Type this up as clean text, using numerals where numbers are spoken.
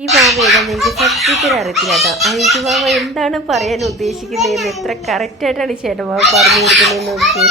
ഈ മാമ ഏതാണെന്ന് എനിക്ക് സത്യത്തിൽ അറിയത്തില്ല കേട്ടോ. അനിയത്തി മാമ എന്താണ് പറയാൻ ഉദ്ദേശിക്കുന്നതെന്ന് എത്ര കറക്റ്റായിട്ടാണ് ചേട്ടൻ മാമ പറഞ്ഞു കൊടുക്കുന്നതെന്ന് നോക്കി.